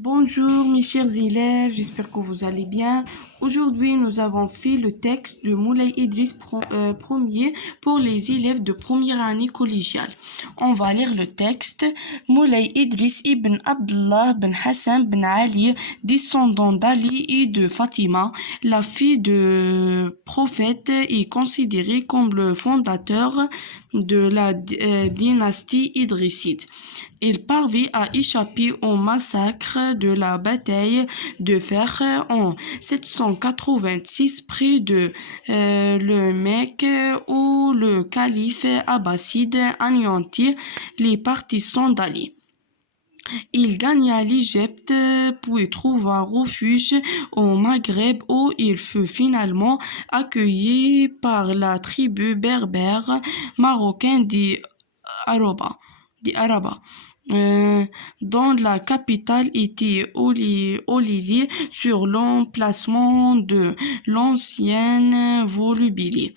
Bonjour mes chers élèves, j'espère que vous allez bien. Aujourd'hui, nous avons fait le texte de Moulay Idriss premier pour les élèves de première année collégiale. On va lire le texte. Moulay Idriss ibn Abdullah bin Hassan bin Ali, descendant d'Ali et de Fatima, la fille de prophète, est considéré comme le fondateur de la dynastie idrisside. Il parvint à échapper au massacre de la bataille de Fer en 786 près de le Mecque où le calife abbasside anéantit les partisans d'Ali. Il gagna l'Égypte puis trouva refuge au Maghreb où il fut finalement accueilli par la tribu berbère marocaine des Arabes. Dont la capitale était Olili sur l'emplacement de l'ancienne Volubilie.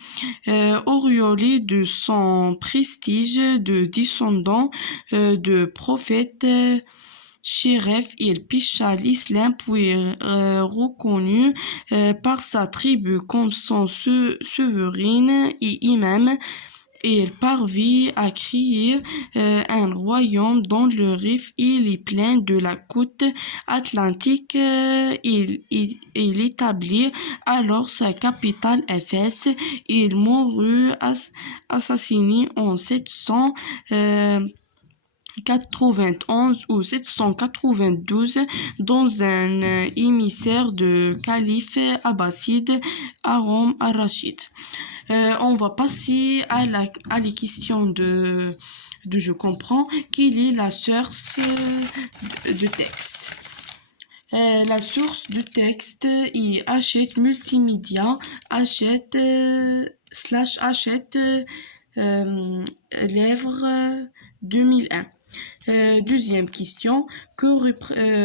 Auréolé de son prestige de descendant de prophète Chéref, il picha l'islam puis reconnu par sa tribu comme son souverain et imam. Et il parvint à créer un royaume dans le rift et les plains de la côte atlantique. Il établit alors sa capitale Éphèse. Il mourut assassiné en 791 ou 792 dans un émissaire de calife abbasside Haroun al-Rachid. On va passer à la question de je comprends quelle est la source de texte. La source de texte est Hachette Multimédia, Hachette Lèvres 2001. Deuxième question, que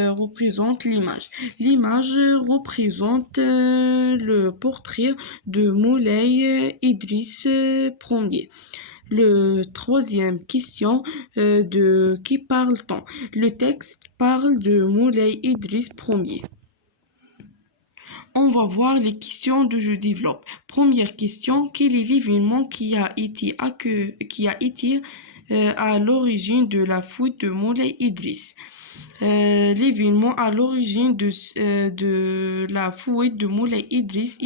représente l'image? L'image représente le portrait de Moulay Idriss Ier. Le troisième question, de qui parle-t-on? Le texte parle de Moulay Idriss Ier. On va voir les questions que je développe. Première question, quel est l'événement qui a été à l'origine de la fuite de Moulay Idriss? L'événement à l'origine de la fuite de Moulay Idriss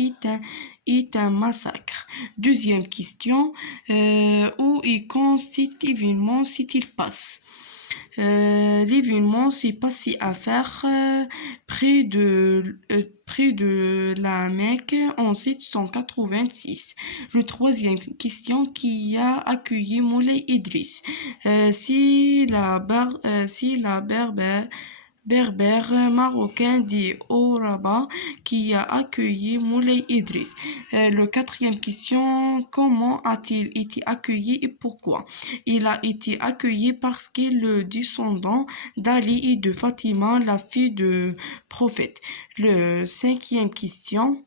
est un massacre. Deuxième question, où et quand cet événement s'est-il passé? L'événement s'est passé à Fer près de la Mecque en 786. Le troisième question, qui a accueilli Moulay Idriss? Si la berbère marocain des Oraba qui a accueilli Moulay Idriss. Le quatrième question, comment a-t-il été accueilli et pourquoi? Il a été accueilli parce qu'il est le descendant d'Ali et de Fatima, la fille du prophète. Le cinquième question,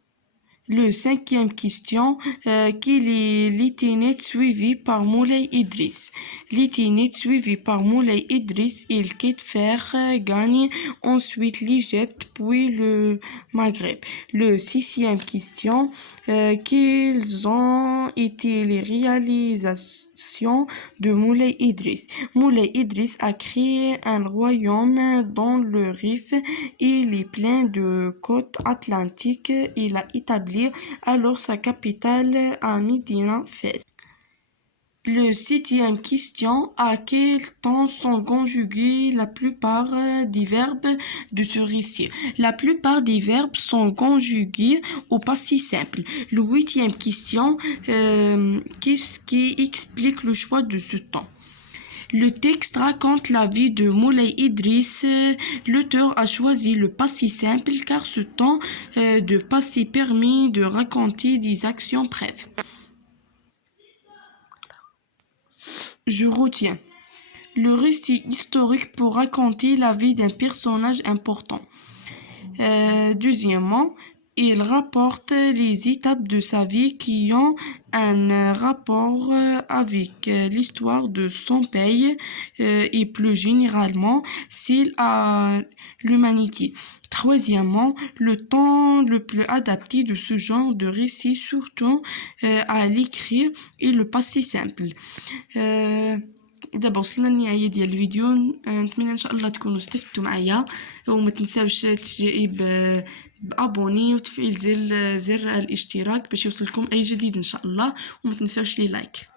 quel est l'itinéraire suivi par Moulay Idriss? L'itinéraire suivi par Moulay Idriss, il quitte Fer, gagne ensuite l'Égypte puis le Maghreb. Le sixième question, quelles ont été les réalisations de Moulay Idriss? Moulay Idriss a créé un royaume dans le Rif et les plains de côte atlantique. Il a établi alors sa capitale à Médina Fès. Le septième question, à quel temps sont conjugués la plupart des verbes de ce récit? La plupart des verbes sont conjugués au passé simple. Le huitième question, qu'est-ce qui explique le choix de ce temps? Le texte raconte la vie de Moulay Idriss. L'auteur a choisi le passé simple car ce temps de passé permet de raconter des actions brèves. Je retiens le récit historique pour raconter la vie d'un personnage important. Deuxièmement, Il rapporte les étapes de sa vie qui ont un rapport avec l'histoire de son pays et plus généralement celle à l'humanité. Troisièmement, le temps le plus adapté de ce genre de récit, surtout à l'écrit, est le passé simple. دابا وصلنا للنهاية ديال الفيديو. نتمنى ان شاء الله تكونوا استفدتوا معايا، وما تنساوش تشجيعي بابوني وتفعيل زر الاشتراك باش يوصلكم اي جديد ان شاء الله، وما تنساوش لي لايك.